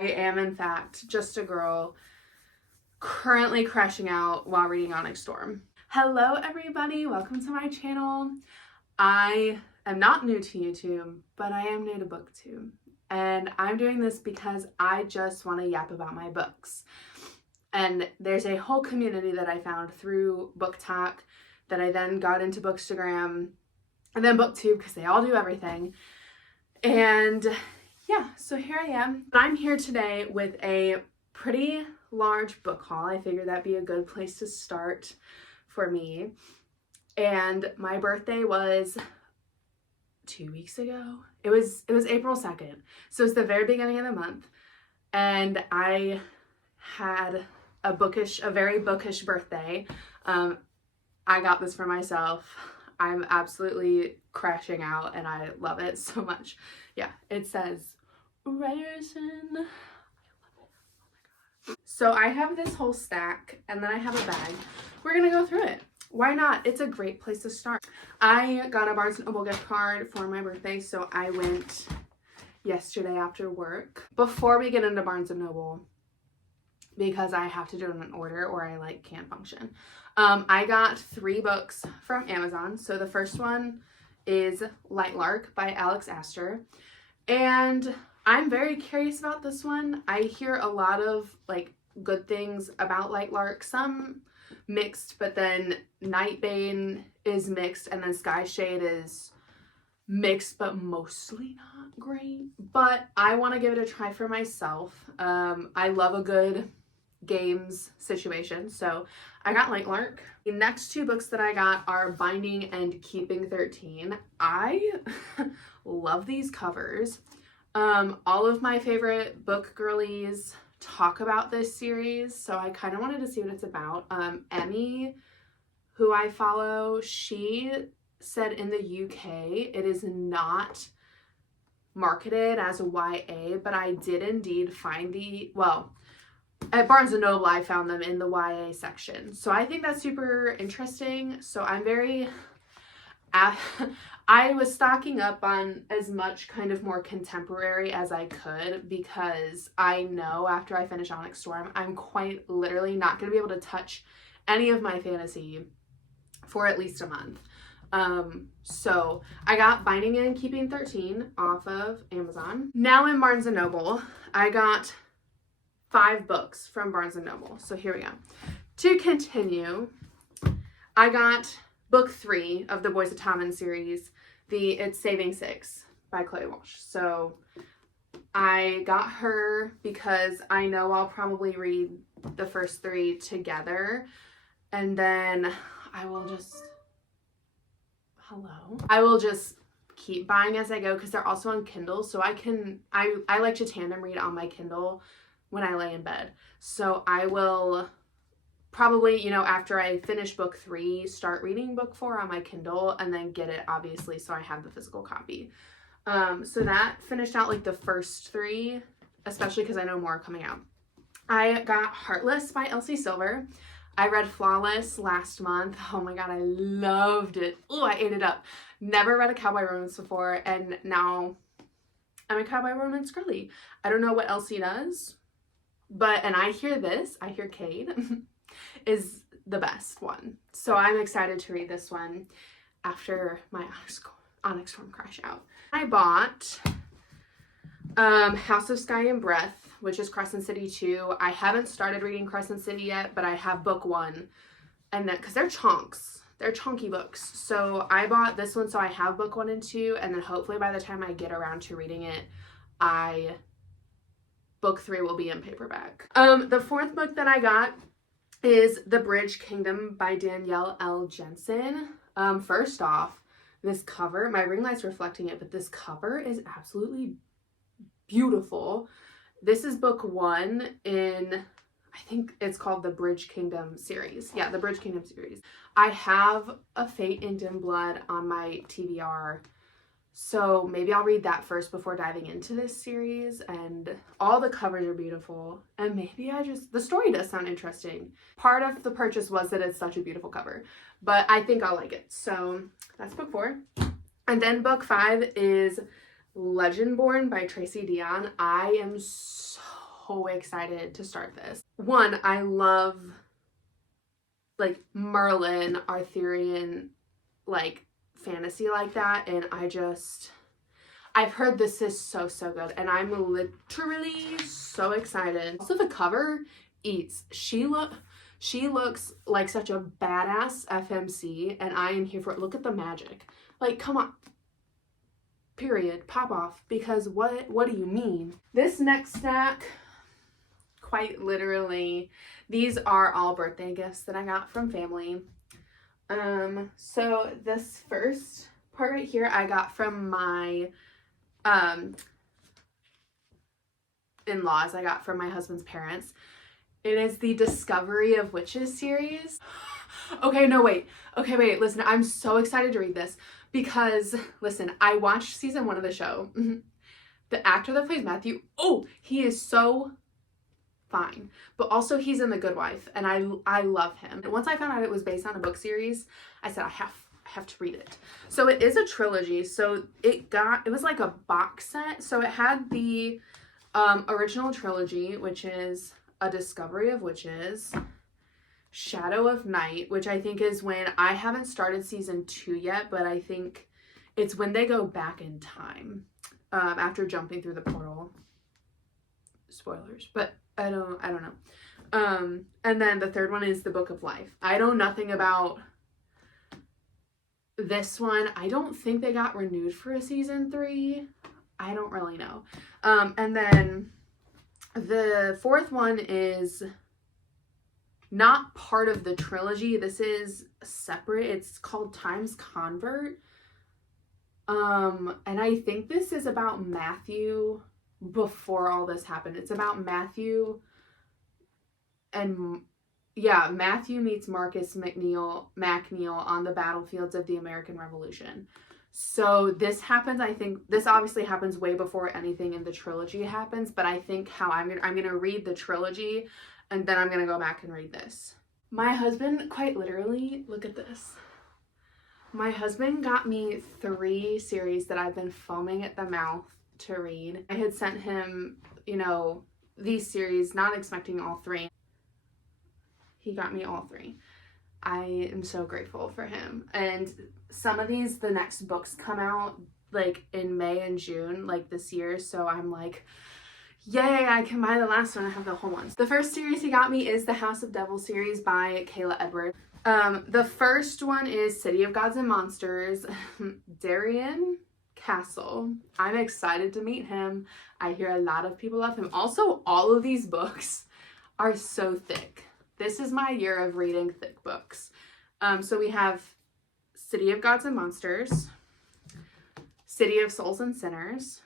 I am, in fact, just a girl currently crashing out while reading Onyx Storm. Hello, everybody. Welcome to my channel. I am not new to YouTube, but I am new to BookTube. And I'm doing this because I just want to yap about my books. And there's a whole community that I found through BookTok that I then got into Bookstagram and then BookTube because they all do everything. And yeah, so here I am. I'm here today with a pretty large book haul. I figured that'd be a good place to start for me. And my birthday was 2 weeks ago. It was April 2nd. So it's the very beginning of the month. And I had a very bookish birthday. I got this for myself. I'm absolutely crashing out and I love it so much. Yeah, it says Ryerson. I love it. Oh my god. So I have this whole stack and then I have a bag. We're gonna go through it. Why not? It's a great place to start. I got a Barnes & Noble gift card for my birthday, so I went yesterday after work. Before we get into Barnes & Noble, because I have to do it in an order or I can't function. I got 3 books from Amazon. So the first one is Light Lark by Alex Astor. And I'm very curious about this one. I hear a lot of good things about Light Lark, some mixed, but then Nightbane is mixed and then Skyshade is mixed but mostly not great. But I want to give it a try for myself. I love a good games situation, so I got Light Lark. The next 2 books that I got are Binding and Keeping 13. I love these covers. All of my favorite book girlies talk about this series, so I kind of wanted to see what it's about. Emmy, who I follow, she said in the UK it is not marketed as a YA, but I did indeed find at Barnes & Noble, I found them in the YA section. So I think that's super interesting. So I'm I was stocking up on as much kind of more contemporary as I could because I know after I finish Onyx Storm, I'm quite literally not going to be able to touch any of my fantasy for at least a month. So I got Binding and Keeping 13 off of Amazon. Now in Barnes & Noble, I got 5 books from Barnes & Noble. So here we go. To continue, I got book 3 of the Boys of Tommen series, It's Saving Six by Chloe Walsh. So I got her because I know I'll probably read the first 3 together and then I will just keep buying as I go because they're also on Kindle, so I like to tandem read on my Kindle when I lay in bed. So I will probably, after I finish book 3, start reading book 4 on my Kindle and then get it obviously so I have the physical copy. So that finished out the first 3, especially because I know more are coming out. I got Heartless by Elsie Silver. I read Flawless last month. Oh my god, I loved it. Oh, I ate it up. Never read a cowboy romance before and now I'm a cowboy romance girly. I don't know what Elsie does. And I hear Cade is the best one. So I'm excited to read this one after my Onyx Storm crash out. I bought House of Sky and Breath, which is Crescent City 2. I haven't started reading Crescent City yet, but I have book 1. And then, because they're chunks. They're chunky books. So I bought this one so I have book 1 and 2. And then hopefully by the time I get around to reading it, book 3 will be in paperback. The 4th book that I got is The Bridge Kingdom by Danielle L. Jensen. First off, this cover, my ring light's reflecting it, but this cover is absolutely beautiful. This is book 1 in, I think it's called the Bridge Kingdom series. Yeah, the Bridge Kingdom series. I have A Fate in Dim Blood on my TBR. So maybe I'll read that first before diving into this series, and all the covers are beautiful, and maybe the story does sound interesting. Part of the purchase was that it's such a beautiful cover, but I think I'll like it. So that's book 4. And then book 5 is Legendborn by Tracy Deonn. I am so so excited to start this. One, I love like Merlin, Arthurian, like fantasy like that, and I've heard this is so good, and I'm literally so excited. Also, the cover eats. She looks like such a badass FMC, and I am here for it. Look at the magic. Like, come on. Period. Pop off. Because what do you mean? This next stack, quite literally, these are all birthday gifts that I got from family. So this first part right here I got from my in-laws. I got from my husband's parents. It is the Discovery of Witches series. Okay, wait, listen, I'm so excited to read this because, listen, I watched season 1 of the show. The actor that plays Matthew, oh, he is so fine, but also he's in The Good Wife, and I love him. And once I found out it was based on a book series, I said I have to read it. So it is a trilogy. So it was like a box set. So it had the original trilogy, which is A Discovery of Witches, Shadow of Night, which I think is when, I haven't started season 2 yet, but I think it's when they go back in time after jumping through the portal. Spoilers, but I don't know. And then the third one is The Book of Life. I know nothing about this one. I don't think they got renewed for a season 3. I don't really know. And then the fourth one is not part of the trilogy. This is separate. It's called Time's Convert. And I think this is about Matthew before all this happened. It's about Matthew and Matthew meets Marcus McNeil on the battlefields of the American Revolution. So this happens, I think, this obviously happens way before anything in the trilogy happens, but I think how I'm gonna read the trilogy, and then I'm gonna go back and read this. My husband, quite literally, look at this. My husband got me 3 series that I've been foaming at the mouth to read. I had sent him, these series, not expecting all 3. He got me all 3. I am so grateful for him. And some of these, the next books come out like in May and June, like this year. So I'm like, yay, I can buy the last one. I have the whole one. The first series he got me is the House of Devil series by Kayla Edwards. The first one is City of Gods and Monsters, Darien Castle. I'm excited to meet him. I hear a lot of people love him. Also, all of these books are so thick. This is my year of reading thick books. So we have City of Gods and Monsters, City of Souls and Sinners,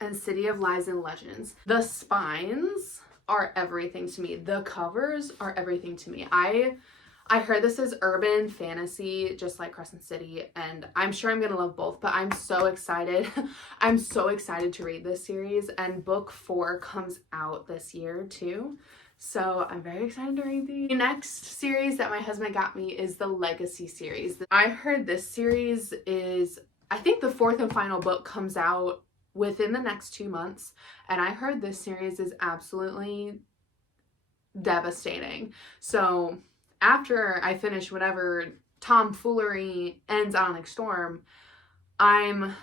and City of Lies and Legends. The spines are everything to me. The covers are everything to me. I heard this is urban fantasy, just like Crescent City, and I'm sure I'm gonna love both, but I'm so excited. I'm so excited to read this series, and book 4 comes out this year too. So I'm very excited to read these. The next series that my husband got me is the Legacy series. I heard this series is, I think the 4th and final book comes out within the next 2 months. And I heard this series is absolutely devastating. So after I finish whatever tomfoolery ends on Onyx Storm, I'm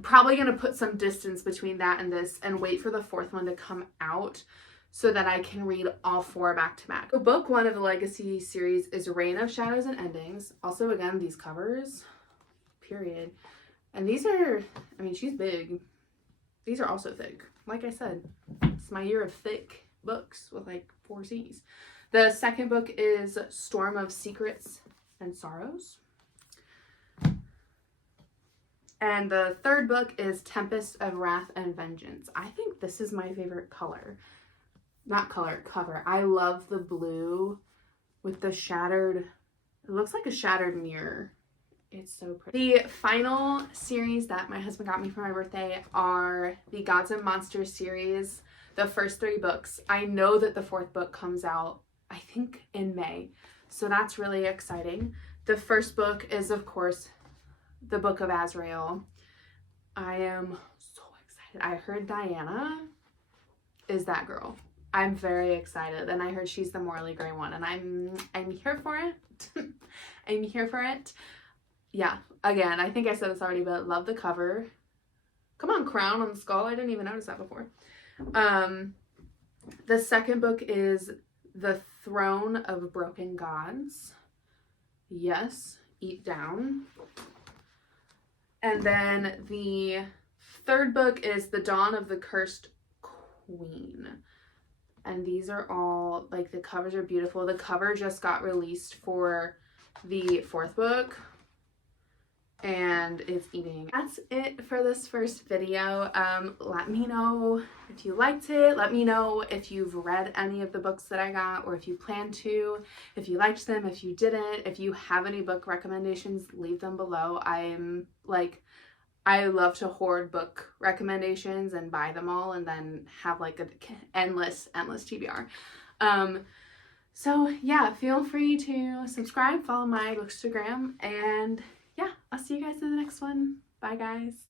probably going to put some distance between that and this and wait for the 4th one to come out, so that I can read all 4 back to back. So book 1 of the Legacy series is Reign of Shadows and Endings. Also, again, these covers, period. And these are, I mean, she's big. These are also thick. Like I said, it's my year of thick books with like 4 C's. The second book is Storm of Secrets and Sorrows. And the third book is Tempest of Wrath and Vengeance. I think this is my favorite color. Not color, cover. I love the blue with the shattered, it looks like a shattered mirror. It's so pretty. The final series that my husband got me for my birthday are the Gods and Monsters series, the first 3 books. I know that the 4th book comes out, I think, in May. So that's really exciting. The first book is, of course, the Book of Azrael. I am so excited. I heard Diana is that girl. I'm very excited, and I heard she's the Morley Gray one, and I'm here for it. I'm here for it. Yeah, again, I think I said this already, but love the cover. Come on, crown on the skull. I didn't even notice that before. The second book is The Throne of Broken Gods. Yes, eat down. And then the third book is The Dawn of the Cursed Queen. And these are all, like, the covers are beautiful. The cover just got released for the fourth book, and it's eating. That's it for this first video. Let me know if you liked it. Let me know if you've read any of the books that I got, or if you plan to, if you liked them, if you didn't. If you have any book recommendations, leave them below. I love to hoard book recommendations and buy them all and then have like an endless TBR. So yeah, feel free to subscribe, follow my Bookstagram, and yeah, I'll see you guys in the next one. Bye guys.